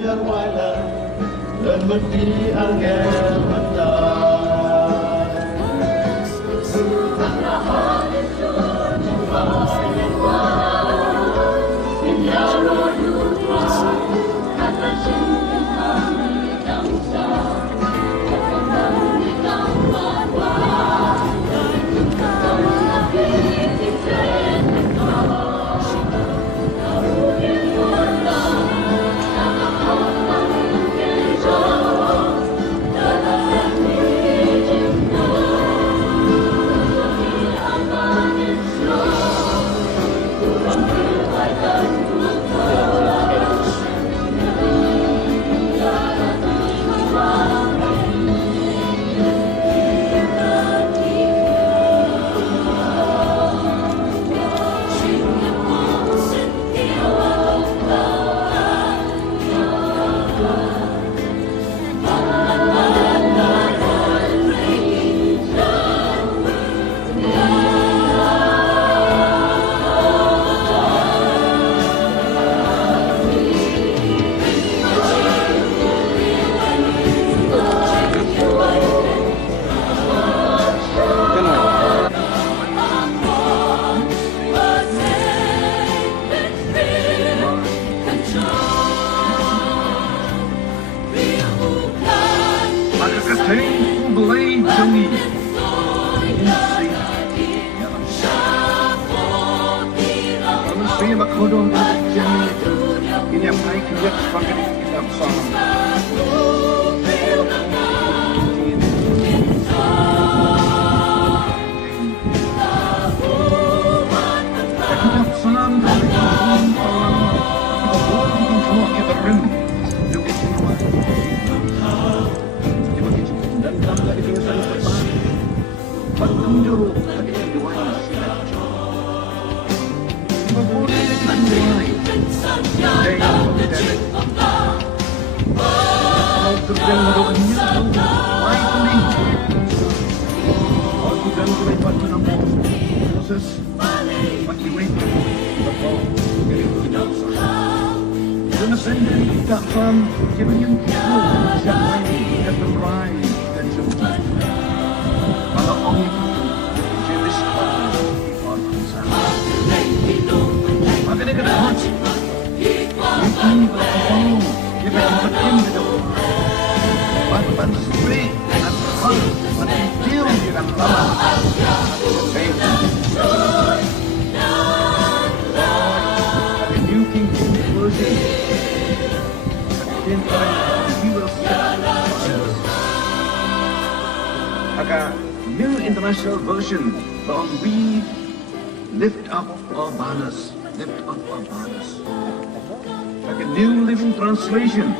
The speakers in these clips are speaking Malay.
Yang mana dan berdiri angin menang. Ini yang baik lihat sebagai kita bersama. Kita senang kita beri dan kami dari biasa berkunjung lagi di luar. Maka New International Version bahwa we lift up our banners, lift up our banners. Maka New Living Translation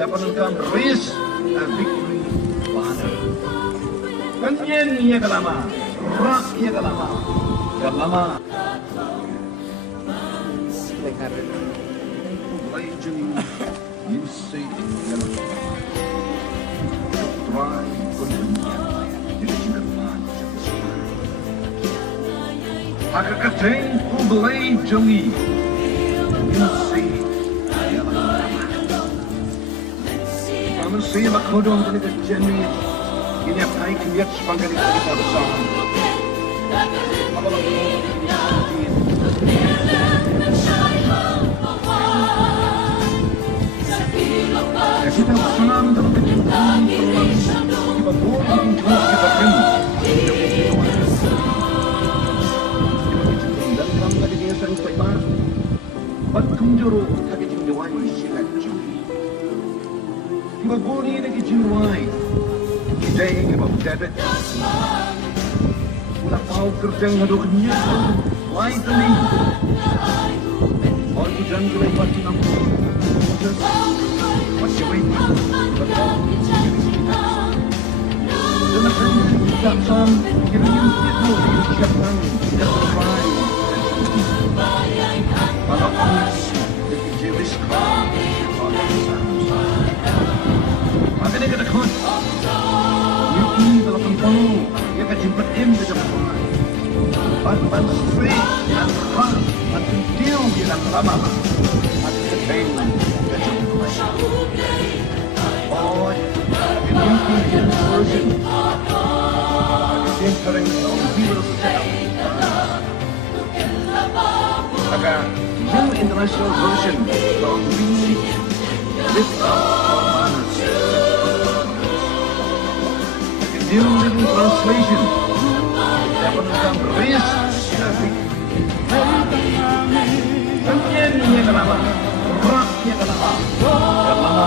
dapat engkau raise a victory banner. Kanyen ia kalama, rak ia kalama, kalama. Legend, you say it. Try. Hakakating Ublay Jungi Yusi Kamu siya makodong ka nito Jenny Ini ang ay kiyat sebagai kita bersama Apalagi kita senang dalam kehidupan kita boleh kita beri Berkunjuru kaki jiwai silat juri. Iba boni lagi jiwai. Kita yang iba dapat. Ulah kau kerjang haduknya. Wai tani. All hujan kelai pati nampu. Masih wait. Jangan tak sam. Kiranya itu siapkan. Tidak terbaik. Makanya kita kuat. Ini kalau kamu, dia akan jemput di depan. Ban free, dan hal, dan deal di dalam lama. Ada ketengan. or a new Indian version. Entering we will set up like a new international version of we lift up our banners. Like a new living translation that will become raised nanti. Sentiannya kenapa? Raknya kenapa? Kenapa?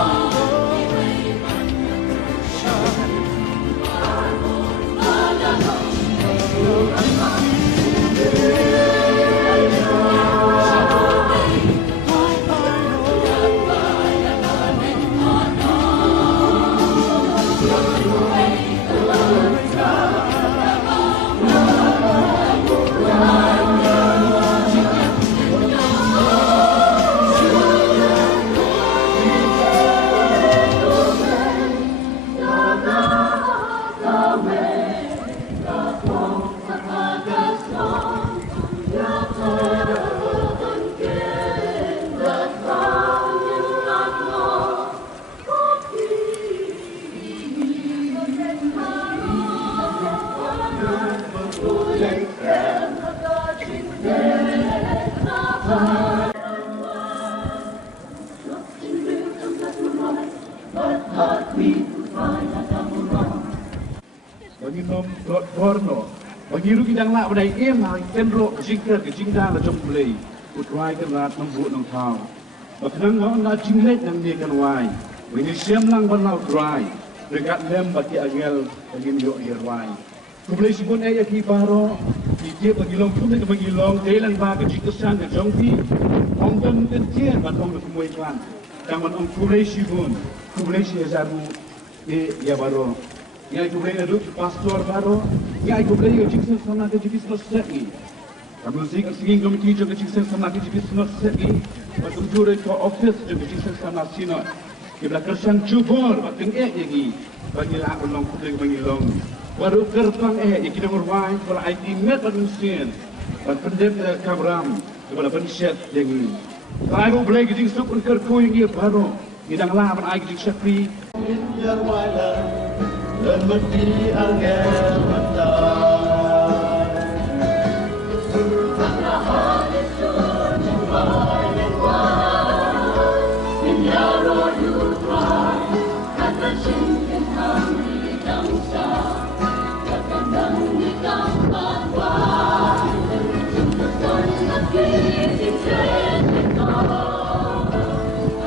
Bagi nom dot porno, bagi rugi dang lak badai hai kendro jingker ke jingda la jom blei, utrai kan rat membuat nong tau. Baknang ngau na jinglet nang dia kan wai, bagi siam lang ban lau dry, dekat lem bagi angel bagi yo irwai. Kublei sibun ayah ki baro, ki bagi long pun ke bagi long delan ba ke jingkesan ke jongpi, ong dan kentian ban ong ke mui klan. Jangan ong kublei sibun zaru ya baro. Yang itu boleh duduk pastor baru, yang itu boleh juga jiksen sama ke jikis selesai. Kamu singing komiti juga jiksen sama ke jikis selesai. Waktu juri ke office juga jiksen sama sino. Kita kerjaan jubor, waktu lagi bagi lah long putih bagi long. Baru kertang yang kita ngurwai kalau IT net manusia, dan pendek kabram kepada pensiat yang ini. Kalau aku boleh jiksen super kerku yang baru, kita ngelawan aku jiksen free. Dan mesti angin menang. Karena hal itu cuma yang kuat, menyaro yudrai, kata cinta kami bangsa, terkandang di kamar wai, jemputan lagi di cerita,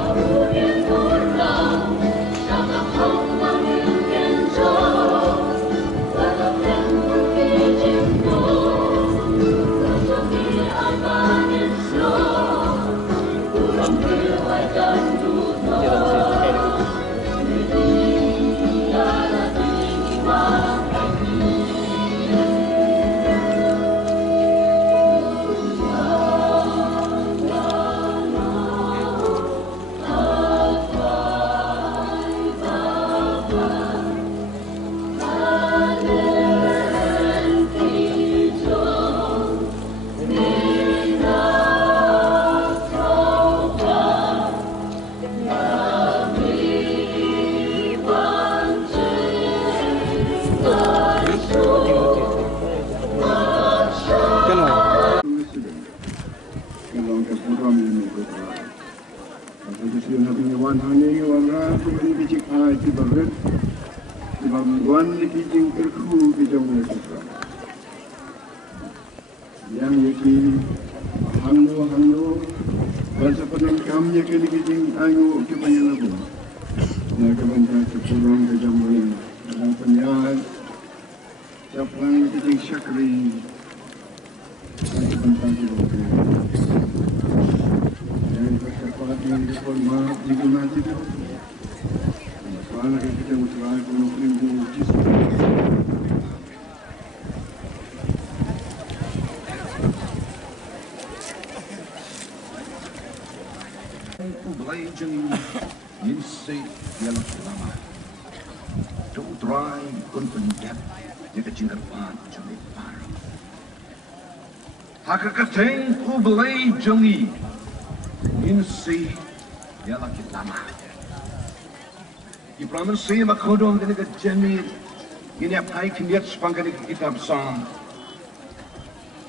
aku yang kurang, sangat komang. Yang yakin hanglo bahasa penang kami yakin kijing ayu kepanya labu. Nah kebanyakan sepuluh ke jambuin dalam penyahat caplang kijing syakri kebanyakan kita. Yang berkepat yang dihormat digunati itu. Masalah kita musyawarah penuh jisu. Belajang yinsay yalang lama. Don't try konfundap jika cinderpan jeli par. Hakakateng belajang yinsay yalang lama. Ibrahim say makodong kini ke jami ini apa ai kiniat sepangkali kitab Psalm.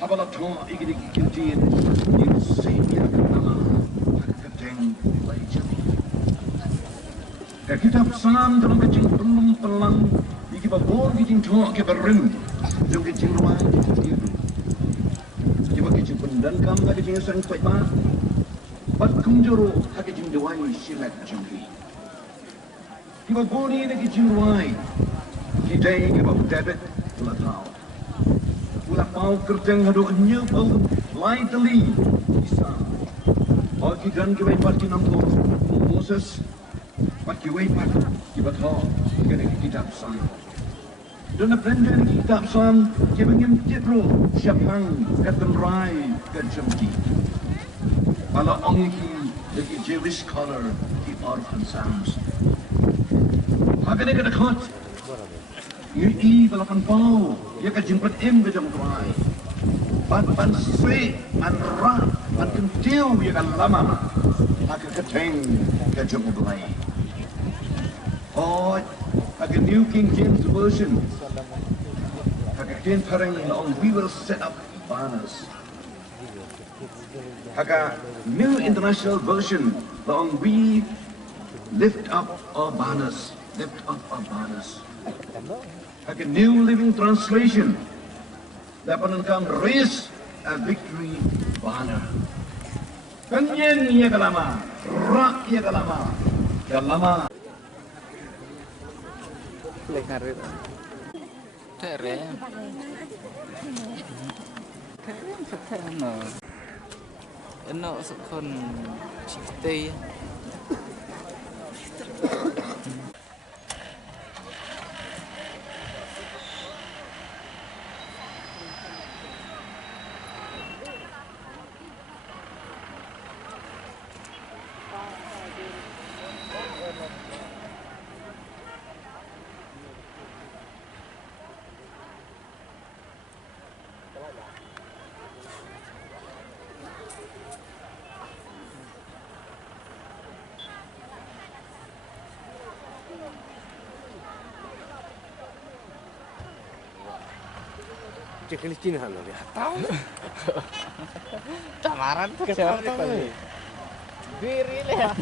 Apabila tuh ikut kintin ini say dia kenal keteng lagi jami. Kitab Psalm dalam kecing belum pelang iki babor kecing tuh ke berim dalam kecing ruang kecing Kiba kecing pendan kam lagi kecing sang kuat mah. Bat kumjoro hake kecing dewai silat jami. Kiba boni na kecing ruang Kidai kiba David ulah tahu. Ulah pau kerjang hadu nya pau lai teli bisa. Bagi dan kiba parti nampu Moses Paki waipat kiba tahu kena kitab Psalm. Dan aprender kitab Psalm kiba ngem tipro siapang katan rai kajamki. Ala ongi the Jewish scholar ki orphan Psalms. Hakane kada khot Yui balapan pau, ia ka jemput ke jam tuai. Pan se, pan ra, pan kentiu ia ka lama. Haka keteng ke jam tuai. Oh, haka New King James Version. Haka ten parang long we will set up banners. Haka New International Version long we lift up our banners. Lift up our banners. Like a New Living Translation, dapat engkau raise a victory banner. Kanyen ia kalama, rak ia kalama, kalama. Lekar itu. Keren. Keren sekali. Enak sekon cipta. Cek Cina halo dia. Tahu. Tamaran tuh siapa nih? Biri lihat.